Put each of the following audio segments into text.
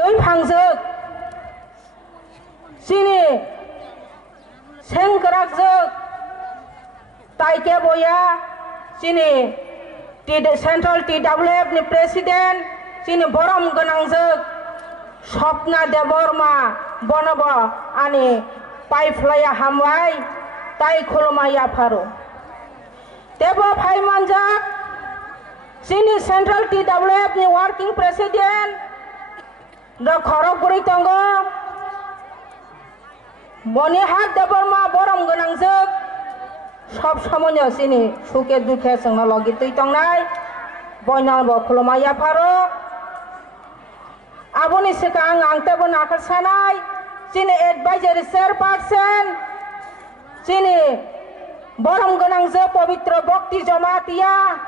tui phangjak sini sengkrakjak taike boya sini Central TWF ni President sini borom ganangjak Swapna Deborma bonobo ani paiflaya hamwai tai khulmaya pharo tebo phai manjak sini Central TWF ni Working President the Kharagpuri tongo Monihar Deborma borom ganangjak sob samonya sini suke dukhe sengna logi tui tongnai boinalbo khulmaya pharo aboni sikang angtebo nakar sanai sini advisory chairperson sini borom ganangjak Pavitra Bhakti Jamatia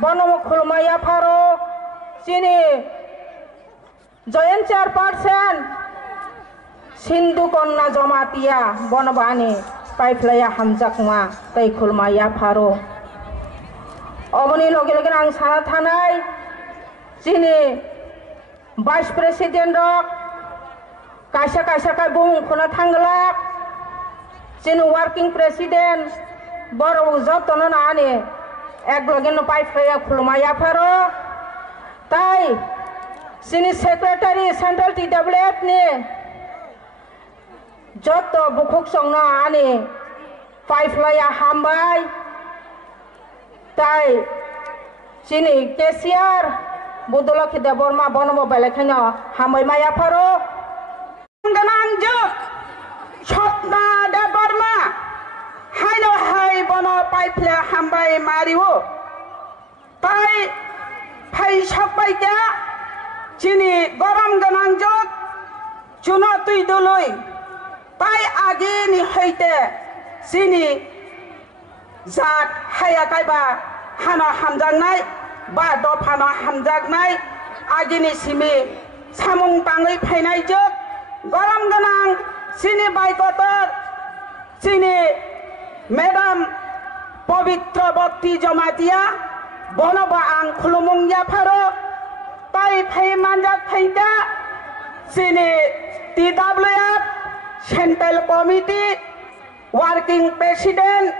bonomo khulmaya pharo sini joint chairperson Sindhu Konna Jamatia bonobani paiflaya hamjakma tai khulmaya pharo oboni loge loge ang sana thanai sini Vice President rok kaisa ka bung khona thanglak sini Working President boro jotno na ani ekloge no paiflaya khulmaya pharo tai sini Secretary Central TWF ni joto bukhuk songna ani paiflaya hambai tai sini Cashier Budulakhi Deborma bonobo belekhano hambai maya pharo ganangjak Swapna Deborma haino hai bono paiflaya hambai mariwo tai phai sakbai ka sini gorom ganangjak chuno tui dului tai agi ni hoite sini zat haya kaiba hana hamjangnai ba dofano hamjaknai agini simi samung tangai phainai jok gorom ganang sini baikotor sini Madam Pavitra Bhakti Jamatia bonobo ang khulumung ya pharo tai phai manjak phaita sini TWF Central Committee Working President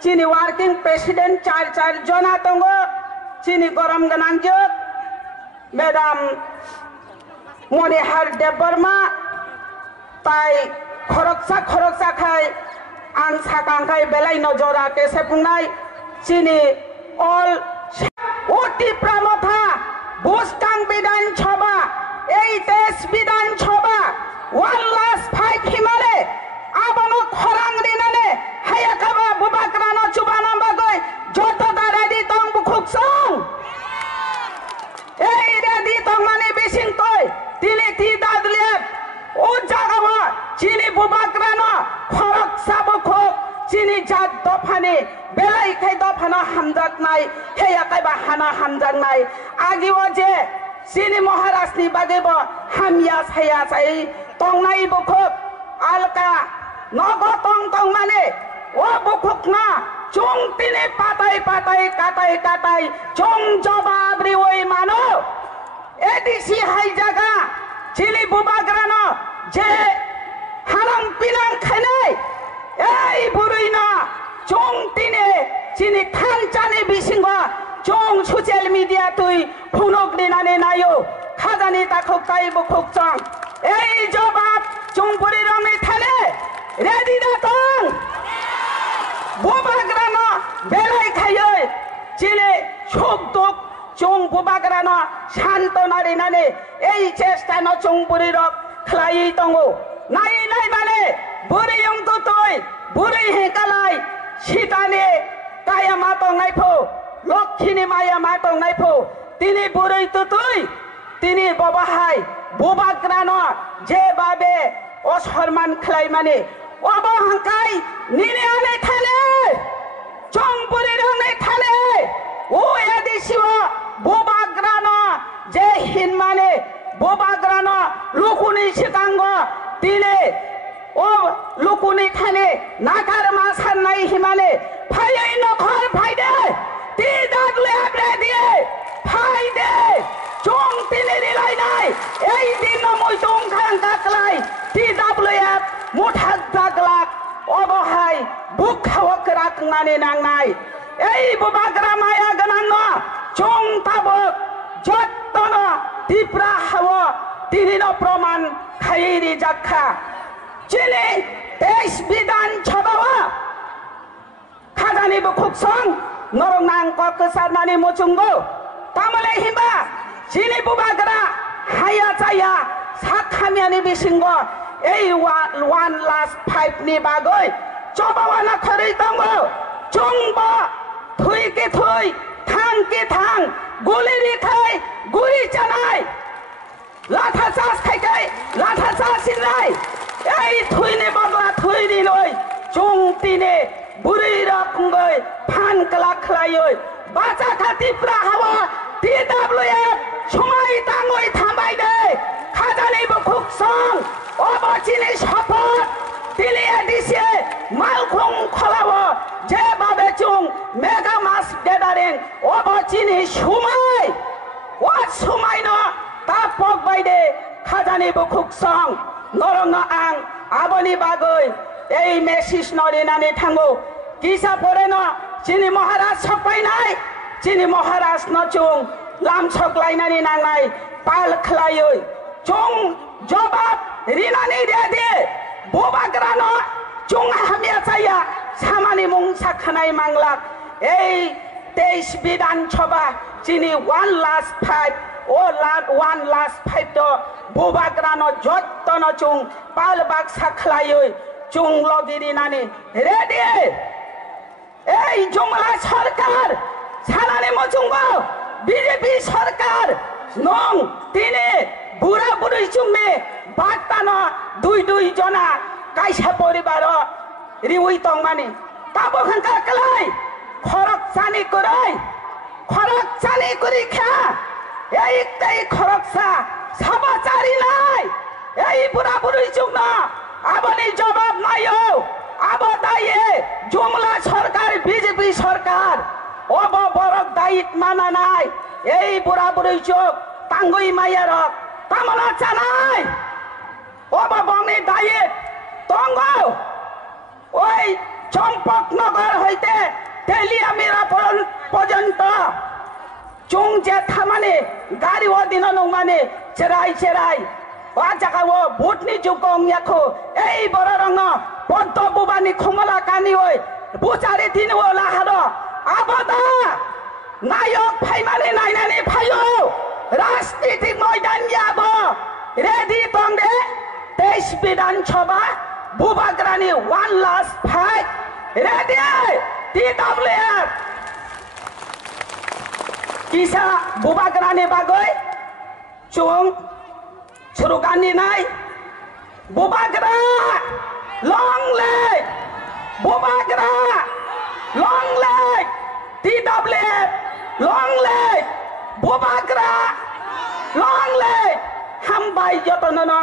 sini Working President char jona tongo sini gorom ganangjak Madam Monihar Deborma tai khoroksa khai ang sakangkai belai nojora ke sepungnai sini all uti pramotha buskang bidan choba ei tes bidan choba one last fight himale abono khorang rinane hayakaba bubakrano chubana bagoi joto daradi tong bukhuk song ei radi tong mane bising toy tini ti dadliep o jagawa chini bubakrano khorok sabukhuk chini jat dofani belai khai dofano hamjak nai hayakaba hana hamjak nai agiwo je sini Maharashni bagebo hamya saya sai tongnai bukhuk alka nogo tong mane o bukhuk na chung tini patai katai chung jobabri oi mano edisi hai jaga chili bubagrano je hanang pinang khanai ei buruina chung tini chini khanchani bisingo chung social media tui phunok dinane nayo khajani takhuk tai bukhuk chang ei jobab chungpuri rongni thale ready na tong bubagrano belai khayoi chile chukduk chung bubagrano shantona rinane ei chesta no chungpuri rok khlai tongo nai mane buri yong tu toi buri hekalai sitane kaya matong nai pho Lokhini Maya matong nai pho tini buri tu toi tini babahai bubagrano je babe অসম্মান খেলাই মানে অবহংকাই নিনে থালে চংপুরি রঙে থালে ও এদেশিও বোবাগ্রানো যে হিন মানে বোবাগ্রানো লুকুনি সিকাঙ্গ তিলে ও লুকুনি খানে নাকার মাছার নাই হিমানে ফাইই নখর ফাইদে তি দাগলে আপরে দিয়ে ফাইদে চং তিলে রিলাই নাই এই দিন tangani nangnai ei bubagra maya ganangno chung tabuk jottono tipra hawo tinino proman khairi jakha chini desh bidan chabawa khajani bukhuk-song norong nang ko kesarnani muchunggo tamale himba chini bubagra haya chaya sakhamiani bisinggo ei 1/5 ni bagoi chobawana khari tongo chungbo thui ke thui thang ke thang guli ri khai guri chanai latha chas khai kai latha chas sinai ei thui ni bagla thui ni loi chung tine buri ra khungoi phan kala khlaioi bacha khati pra hawa TWF সময় তাঙ্গই থামাই দে খাজানি বুকুক song অবচিনি শপথ তিলিয়ে দিছে মালখুং খলাব যেভাবে চুং mega মাস gathering অবচিনি সময় ও সময় ন তা পকবাই দে খাজানি বুকুক song নরং আং আবনি বাগৈ এই মেসিস নরিনানি থাঙ্গো কিসা পরে ন চিনি মহারাজ সপাই নাই চিনি মহারাজ নচুং lam chok lainani nangnai pal khlayoi chung jobab rinani de bobagrano chung hamia chaya samani mung sakhanai manglak ei 23 bidan choba chini 1/5 o 1/5 to bobagrano jottono chung pal bak saklayoi chung logiri nani ready ei jumla sarkar sanani mochungbo BJP সরকার নং তিনে বুড়া বুড়ি চুমে বার্তানো দুই জনা কাইসা পরিবার রিউই তংমানি তাবো খানকা কলাই খরক চানি করি খা এই খরকসা সাবাচারি নাই এই বুড়া বুড়ি চুম আবনি জবাব নাইও আবদায়ে জুমলা সরকার বিজেপি সরকার অব বরক দায়িত মানা নাই এই বুড়া বুড়ি চোখ টাঙ্গুই মাইয়ার তামলা চানাই অব বংনি দায়িত তঙ্গ ওই চম্পকনগর হইতে তেলিয়ামিরা পর্যন্ত চুং যে থামানে গাড়ি ও দিন মানে চেরাই ও জায়গা ও ভুটনি চুকং ইয়াখো এই বড় রঙ পদ্ম বুবানি খুমলা কানি ওই বুচারি দিন ও লাহার আবদা নায়ক ফাইমানে নাইনানি ফাইও রাজনীতিক ময়দান যাব রেডি তংদে 23 বিধানসভা বুবাগ্রানি 1/5 রেডি TWF কিসা বুবাগ্রানি বাগৈ চুং সুরুগানি নাই বুবাগ্রা লং লেগ বুবাগ্রা long leg TWF long leg bobagra long leg hambai jotono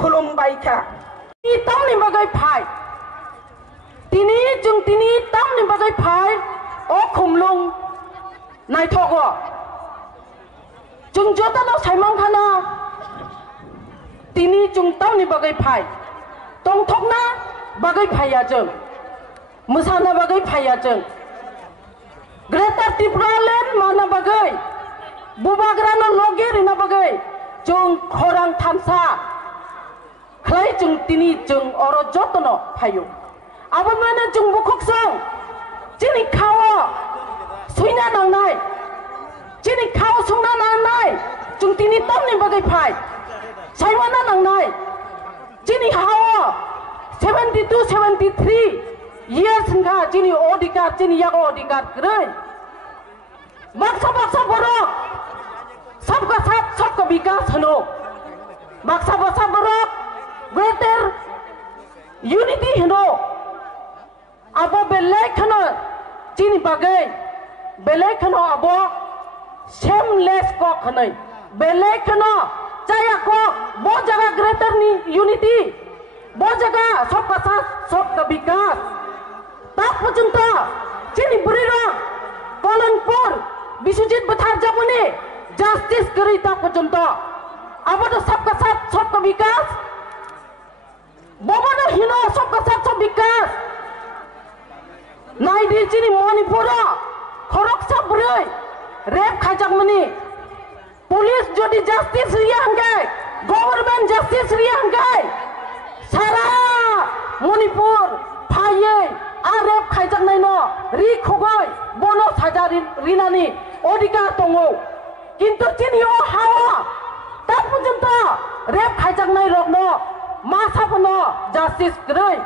khulumbai kha tamni bagai phai tini tamni bagai phai o khumlung nai thogo chung jotono saimang khana tini tamni bagai phai tong thokna bagai phaya jeng Musana bagai phaya jeng Greater Tripura Land mana bagai Bubagrano logir na bagai jung khorang thamsa khlai jung tini jung oro jotono phayo abo mana jung bukhok song chini khawa suina nangnai chini khawa sungna nangnai jung tini tamni bagai phai saimana nangnai chini hawa 72 73 years nga chini odikar chini yak odikar krai baksa borok sabka sab sabka vikas hano baksa borok greater unity hano abo belai khano chini bagai belai khano abo shameless ko khanai belai khano chaya ko bo jaga greater ni unity bo jaga sabka sab sabka vikas tak পর্যন্ত চিনি বুড়িরা কলনপুর বিশ্বজিৎ বথার যাবনে justice করি tak পর্যন্ত আবাদ সবকা সাথ সবকা বিকাশ ববন Hino সবকা সাথ সব বিকাশ নাই di sini Manipura khorok sabroi rep khajak mani police jadi justice riya hanggai government justice riya hanggai sara Manipur phaye arep khajak nai no ri khogoi bono saja rinani odikar tongo কিন্তু চিনি ও হাওয়া তা পর্যন্ত rape খাইজাকনাই রকম মাসাপন justice গ্রই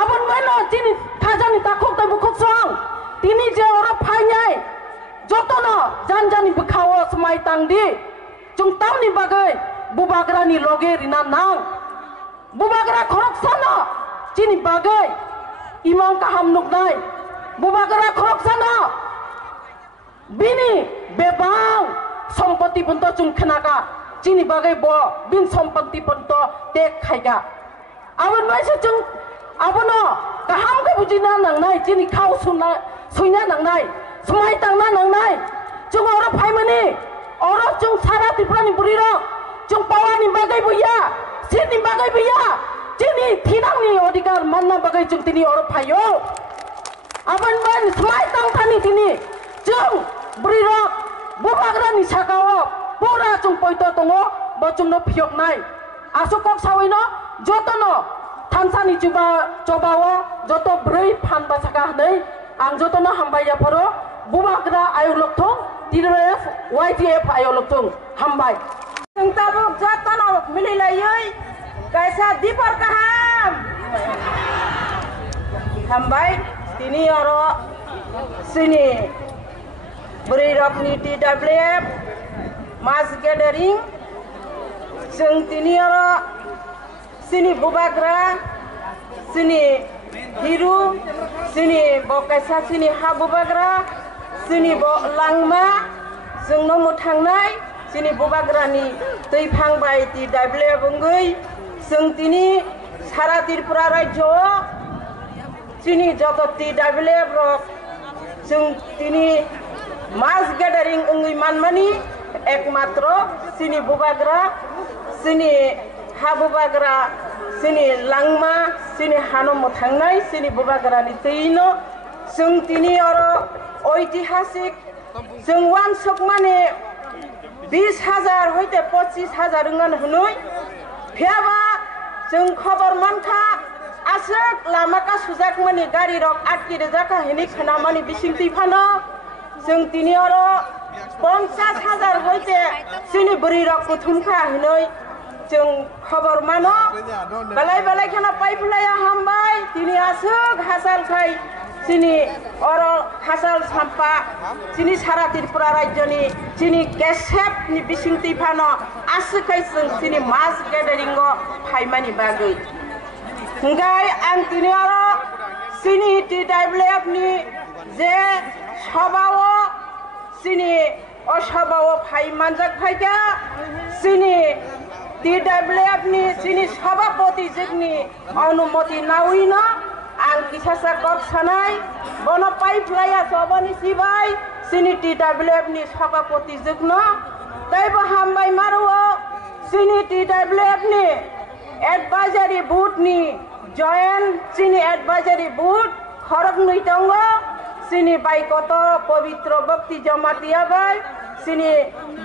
আবন main চিনি থাজানি তাকক তাই বুকুক song তিনি যে ওরা ফাইনাই যতন জানজানি বখাও সমাই তাংদি জং তামনি বাগৈ বুবাগ্রানি লগে রিনা নাং বুবাগ্রা খরক সানা চিনি বাগৈ ইমান কাহাম নুকনাই বুবাগ্রা খরক সানা bini bebang সম্পত্তি পন্ত চুংখনাকা চিনি বাগৈ ব বিন সম্পত্তি পন্ত টেক খাইগা আবন মাইসে চুং আবনো গাহাম কে বুজিনা নাংনাই চিনি খাও সুনা সুইনা নাংনাই সমাই তাংনা নাংনাই চুং অর ফাইমানি অর চুং সারা ত্রিপুরানি বুড়ি রক চুং পাওয়ানি বাগৈ বুইয়া সিনি বাগৈ বুইয়া চিনি থিনাংনি অধিকার মাননা বাগৈ চুং তিনি অর ফাইও আবন মান সমাই তাং থানি তিনি চুং Berirok, bubagrani sakao, pura cung poito tongo, bocung no piok nai. Asukok sawino, joto no, tansani cobawo, joto brei pan basakah nei, ang joto no hambai ya poro, bubagra ayo loktong, TDF, YTF ayo loktong, hambai. Sing tabuk joto no mililayoi, kaisa dipor kaham. Hambai, tini oro, sini. Berirok ni TWF mass gathering sing tini oro sini bubagra sini hiru sini bokasa sini ha bubagra sini bo langma sing no muthangnai sini bubagra ni tei phangbai TWF ungui sing tini sara Tripura rajyo sini joto TWF rok sing tini mass gathering ungui manmani ekmatro sini bubagra sini habubagra sini langma sini hano mothangnai sini bubagra ni teino sung tini oro ঐতিহাসিক जों वान सक माने 20,000 হইতে 25,000 রঙান হনুই ফেবা जों খবর মানখা আসক লামাকা সুজাক মানি গাড়ি rock আটকি রেজাকা হেনি খানা মানি বিসিংতি Fanon जों তিনি অরো 50,000 হইতে সিনি বরি রক প্রথমখা হনুই जों খবর মানো বেলাই বেলাই খানা পাইফুলায়া হামবাই তিনি আসক হাসাল খাই sini oro hasal sampa sini sara Tripura rajyoni sini kesep ni bising tipano asukai sing sini mass gathering go phaimani bagui ngai ang tini oro sini TWF ni je sabao sini o sabao phaimanjak phaika sini TWF ni sini sabapoti jigni anumoti nawino ang kisasa kok sanai bono pipeline sobani sibai sini TWF ni sabapoti jugno taibo hambai maruo sini TWF ni advisory board ni join sini advisory board khorok nuitongo sini bai koto pavitro bhakti jamatia bai sini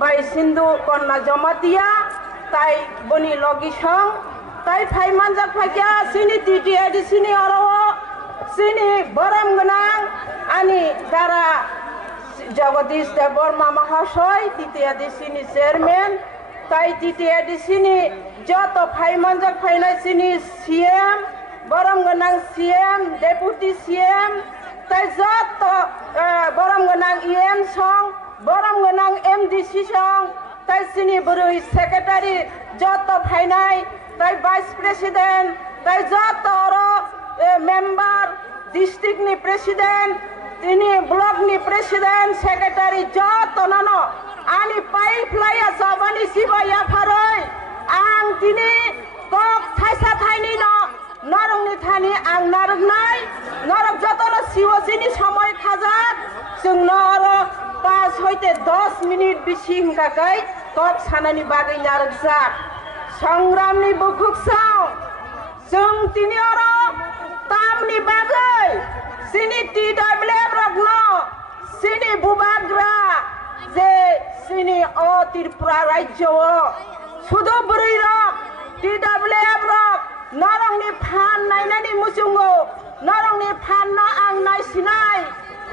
bai sindhu konna jamatia tai boni logi song tai phai manjak phakya sini TTAD sini oro sini boram gnang ani dara Jagadish Deborma Mahashoy TTAD sini chairman tai TTAD sini joto phai manjak phaina sini CM boram gnang CM deputy CM tai joto boram gnang EM song boram gnang MDC song tai sini burui secretary joto phainai tai vice president tai joto oro member district ni president tini block ni president secretary joto nano ani pipeline sabani sibaya pharoi ang tini kok thaisa thaini no narong ni thani ang narok nai narok joto no siwo sini samoy khajak जों oro 5 hoite 10 minute bisi hingkakai kok sanani bagai narok jak সংগ্রামনি বুকুক সাও जों তিনি oro tamni bagai sini TWF rokno sini bubagra je sini o Tripura rajyo sudo buri rok TWF rok narongni phan nainani musungo narongni phan no ang nai sinai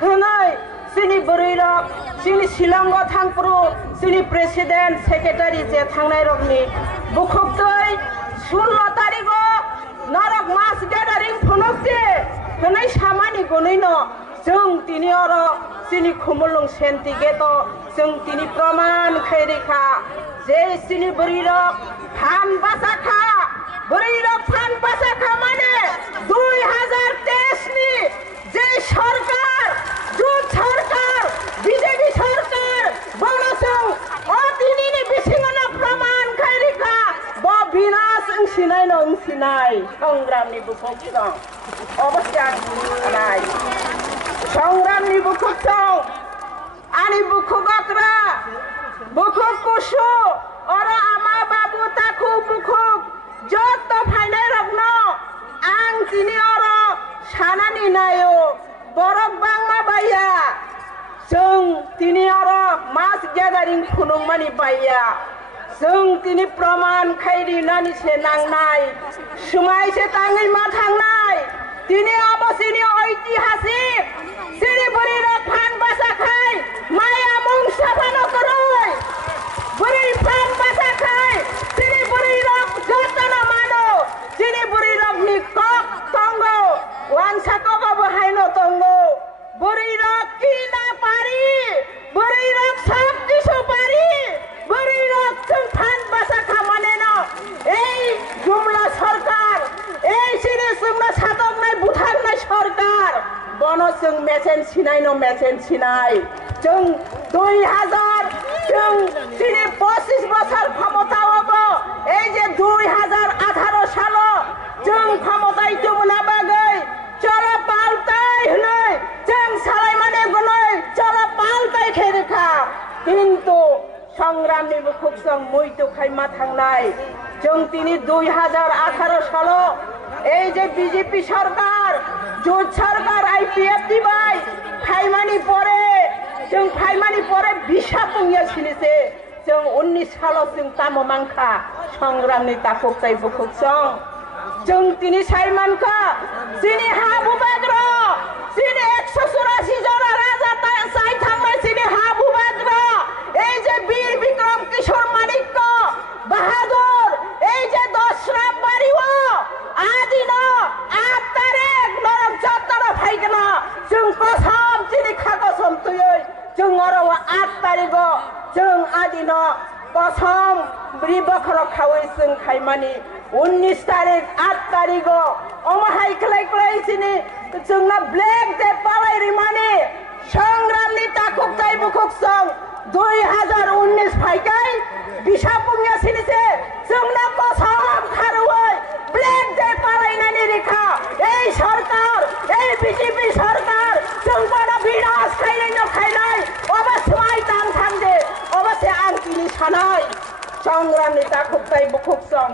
khonai sini buri rok sini Shillongo thangpru sini president secretary je thangnai rokni bukhubtoi 16 tarikh narok mas gathering phonokte khonai samani gonoino जों तिनी अरो सिनी खुमुलुं सेन्टिगेतो जों तिनी प्रमाण खैरिखा जे सिनी बरिरक फान बासाखा बरिरक फान बासाखा माने 2023 नि जे सरकार जुट सरकार बीजेपी सरकार बनसों ओ तिनी नि बिसिङनो प्रमाण खैरिखा ब बिनाश ओंसिनाय न ओंसिनाय संग्रामनि बुखौसं अबस्था नाय সংগ্রামনি বুকুক সং আনি বুকুক আকরা বুকুক কুসু অর আমা বাবু তাকু বুকুক যত ফাইনাই রগ্ন আং তিনি অর সানানি নায়ো বরক বাংমা বাইয়া जों তিনি অর মাস গ্যাদারিং ফুনুংমানি বাইয়া जों তিনি প্রমাণ খাইরি নানিছে নাংনাই সুমাইছে তাङै मा थांनाय তিনি অবসিনি ঐতিহাসিক Sini beri pan basakai, maya mung sapano koroi. Beri pan basakai, sini beri rok jatana mano, sini beri rok nikok tonggo, wansako kabahaino tonggo. Beri rok kina pari, beri rok sabdi supari, beri rok jeng pan basaka maneno. Ei jumlah sarkar, ei sini jumlah satok nai buthang nai sarkar. বনো जों মেসেন Sinai ন মেসেন Sinai जों 2000 जों তিনি 25 বছর ক্ষমতা হব এই যে 2018 সাল जों ক্ষমতায় জমনা বাগৈ চলা পাল্টাই হলাই जों সালাই মানে গলাই চলা পাল্টাই খেরেখা কিন্তু সংগ্রামনি বুকুকসং মইতো খাইমা থাংনাই जों তিনি 2018 সাল এই যে বিজেপি সরকার জোট সরকার আইপিএফ দিবাই ফাইমানি পরে जों फाइमानि परे बिसा पुंगिया सिनिसे जों 19 सालाव जों तामो मांखा संग्रामनि ताखुक ताइ बुकुक सं जों तिनि साइमानखा सिनि हा बुबाग्र सिनि 184 जना राजा साइ थांबाय सिनि हा बुबाग्र এই যে বীর বিক্রম কিশোর মানিক্য বাহাদুর এই যে দশরাম বাড়িও আদিন 8 তারিখ নরক যাত্রা ফাইগনা जों कसम सिनि खागसम तुयै जों अरो 8 तारिख जों आदिन कसम ब्रिबखर खावै जों खाइमानि 19 तारिख 8 तारिख अमहाय खलाय खलाय सिनि जोंना ब्लेक डे पालाय रिमानि संग्रामनि ताखुक ताइ बुकुक सं 2019 फाइगाय बिसा पुंगिया सिनिसे जोंना कसम खारुयै ब्लेक डे पालायनानि रेखा এই সরকার এই বিজেপি সরকার जों बड़ा বিনাশ খাইনাय न खाइनाय अबस्माय तां थांदे अबसे आं तिनि सानाय संग्रामनि ताखुक ताइ बुकुक सं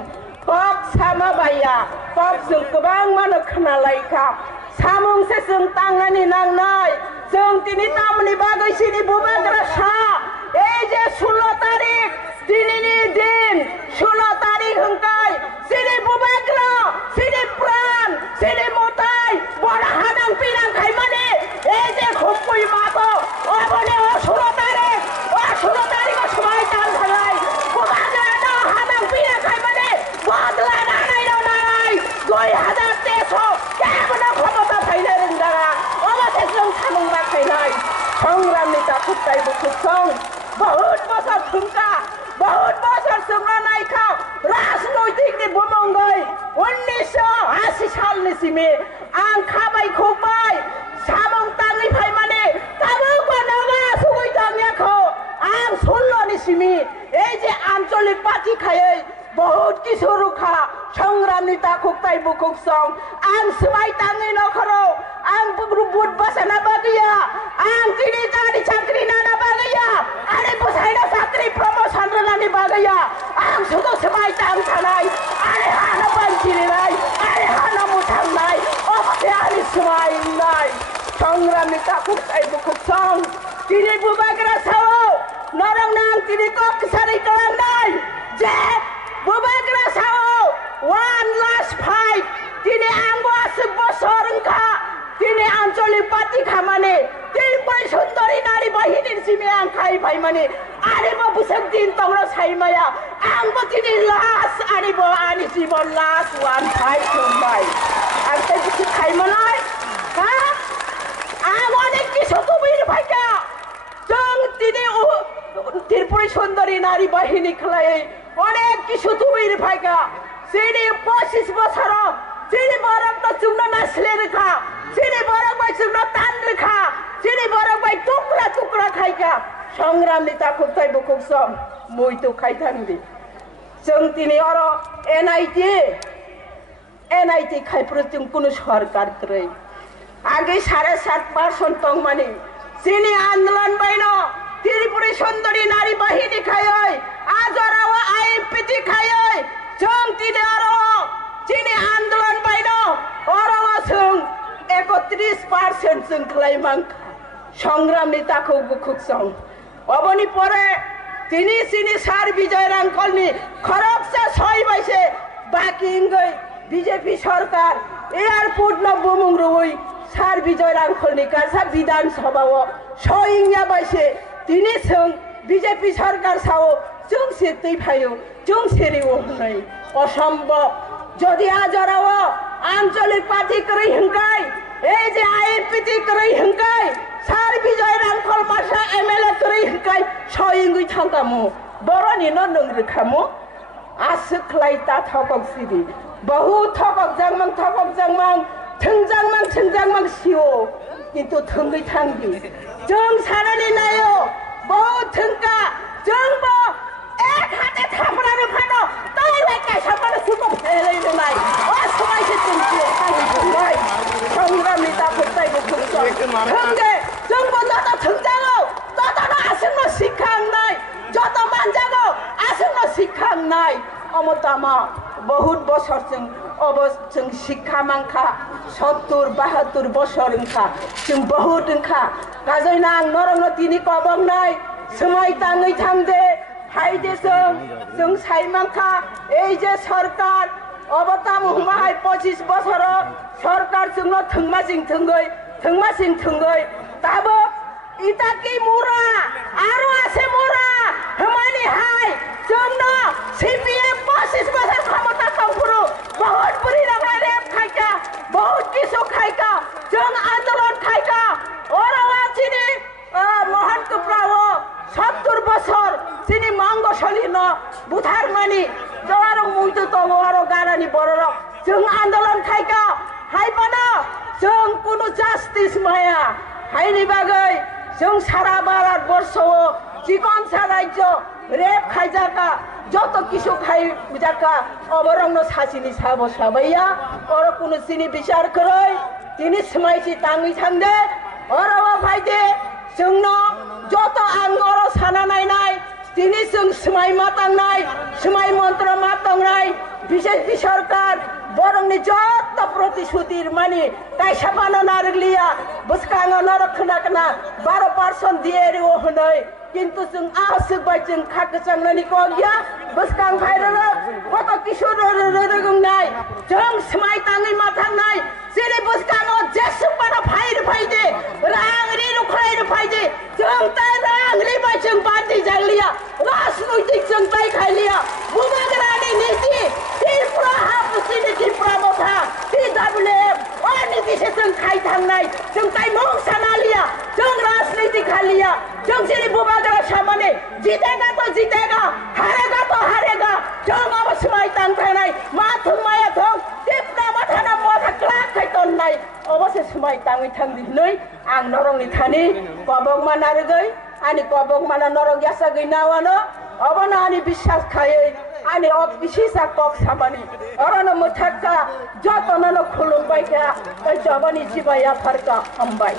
पक सामा बाया पक जों गोबां मानो खोनालायखा सामुंसे जों तांनानै नांनाय जों तिनि तामनि बागै सिनि बुबाग्रा सा এই যে 16 তারিখ দিনनि दिन 16 তারিখ হंकाय सिनि बुबाग्रा सिनि प्राण सिनि मोताय बड़ा हादां पिनां खाइमाने এই যে খুবই মাতো অবনে 16 তারিখ সময় টান থাকায় বুবাগ্রা না হাদাং পিনাं খাইমানে বদলা নানাই নাই 2023 কেমন ক্ষমতা ফাইনাই রंगारा অবশেষ जों सामुं राखायनाय संग्रामनि ताखुक ताइ बुकुक सं बहुत बছর थुमका बहुत बছর जोंना नायखा राजनैतिकनि बुमंगै 1980 सालनि सिमे आं खाबाय खुबाय सामुं ताङै फाइमाने काबु बनगा सुगै दांयाखौ आं 16 नि सिमे এই যে আঞ্চলিক পার্টি খাयै बहुत কিছু রুখা সংগ্রামনি ताखुक ताइ बुकुक सं आं सुबाय ताङै नखराव आं बुट बासाना बागैया आं तिनि दानि चाकरि नाना बागैया आरे बुसाइना साख्रि प्रमोशन रोनानि बागैया आं सुदु सुबाय तां थानाय आरे हाना बानथिनाय आरे हाना मुथांनाय अबसे आनि सुबाय नाय সংগ্রামী তাকুক তাই বুকুক সং তিনি বুবাগ্রা সাও নরং নাং তিনি কক সারি কালাম নাই যে বুবাগ্রা সাও ওয়ান লাস্ট ফাইট তিনি আঙ্গো আসুক বছর ওংখা তিনি আঞ্চলিক পাতি খামানে তিনি বই সুন্দরী নারী বাহিনীর সিমে আং খাই ভাই মানে আরিব বুসক দিন তোমরা সাইমায়া আঙ্গো তিনি লাস্ট আরিব আনি জীবন লাস্ট ওয়ান ফাইট তোমাই আর তাই কিছু খাইমা নাই হ্যাঁ আং অনেক কিছু তুমি ভাইকা जों दिनै त्रिपुरा सुंदरी नारी बाहिनी खलायै अनेक किसु तुबैर फायगा जोंनि 25 बोसोराव जोंनि बरकनो जोंनो नासले रेखा जोंनि बरक बाय जोंनो तान रेखा जोंनि बरक बाय टुकरा टुकरा खायगा संग्रामनि ताकुक ताय बुकुक सम मुइतु खायथांदि जों दिनै आरो एनआईटी खायफ्रो जों कुनु सरकार त्रय आगे 7.5% दं माने जोंनि आंदोलन बायनो त्रिपुरा सुंदरी नारी बाहिनी खायै आजराव आईएमपीटी खायै जों दिनै आरो जोंनि आंदोलन बायनो अराव जों 31% जों खालायमां संग्रामनि ताखौ बुकुक सं अबनि परे তিনি সিনি সার বিজয় রাঙ্কলনি খরকসা ছয় বাইছে বাকি ইঙ্গই বিজেপি সরকার এয়ারপোর্ট ন বুমুংরুই সার বিজয় রাঙ্কলনি কাসা বিধানসভাও সইংয়া বাইছে তিনি সং বিজেপি সরকার সাও जों সেতই ফায়ো जों সেরিও হনাই অসম্ভব যদি আজরাও আঞ্চলিক পার্টি করি হংকাই এই যে আইএনপিটি করি হংকাই सार विजय रांखल मासा एमएलए करै हंकाय सयंगै थांगामो बरनि न नों रेखामो आसुखलाय ता थकक सिरि बहु थकक जांमां थंजांमां सिओ किन्तु थंगै थांगि जों सानानि नायो बहु थंका जोंबो एक हाते थाफरानो फानो तैलाय कायसाबानो सुबो फेलैनो नाय अ समायसे जोंखौ थांगै संग्रामनि दाफोरताय बुकुक थंगे जोंबो जत थंजागौ ततनो आसुनो सिखांनाय जत मानजागौ आसुनो सिखांनाय अमतामा बहुत बছর जों जों शिक्षा मांखा 70-72 বছর ओंखा जों बहुत ओंखा गाजैना आं नरंनो दिनै कबंनाय समाय ताङै थांदे हायदे जों साइमांखा এই যে সরকার অবতাম হুমাহাय 25 বছর সরকার जोंनो थंमासिं थंगै ताबो इटाकी मुरा आरो आसे मुरा हमानी हाय जोंनो सीपीएम 25 बছর ক্ষমতা कंपुरु बहुत बुरी लगा रेप खायका बहुत किसु खायका जों आंदोलन खायका ओरावा चिनि मोहन कुप्राओ 70 বছর চিনি मांगो सलिनो बुथार मानि जवारो मुइतो तवारो गारानि बररो जों आंदोलन खायका हायबानो जों कुनु जास्टिस माया हायनि बागै जों सारा भारतबर्षआव जिखन सा राज्य रेप खायजाका যত কিছু খাইজাকা অবরংনো সাচিনি সাবো সাবাইয়া ওর কোনো চিনি বিচার কरै তিনি समायसि ताङै थांदे ओरावा फायदे जोंनो যত आंगोर साना नायनाय তিনি जों समाय मातांनाय समाय मन्त्र मातांनाय বিজেপি সরকার বরংনি যত প্রতিশ্রুতির মানে কাইসাবানো নারগলিয়া বসকাঙো নরখনাকনা 12% দিয়ে রিও হনৈ কিন্তু जों आसुबाय जों खागचांनानि कगिया बसकां फायरो कत किशोर रगंनाय जों समाय ताङै माथांनाय जेरै बसकाङो जेसुबानो फायर फायदे रांरि रुखराय फायदे जों ताय रांरि बाय जों बादि जालिया राजनैतिक जों ताय खायलिया बुबाग्रानि नीति त्रिपुरा हापुसिनि त्रिपुरा मथा TWF नीतिसे जों खाय थांनाय जों ताय मुं सानालिया जों राजनैतिक खालिया जों जेरै बुबाग्रा सामाने जीतेगा तो जीतेगा हारेगा तो हारेगा जों अब समाय तांथायनाय माथुं माया थं त्रिपुरा मथाना मथा क्लाक खायतननाय अबसे समाय ताङै थांदिनै आं नरंनि थानि कबक मानारगै आनि कबक माना नरं यासा गैनावानो अबना आनि বিশ্বাস खायै आनि अफिसिसा कक सामानि अरनो मुथाका जतननो खुलुमबायका जबानि जिबाया फारका हामबाय।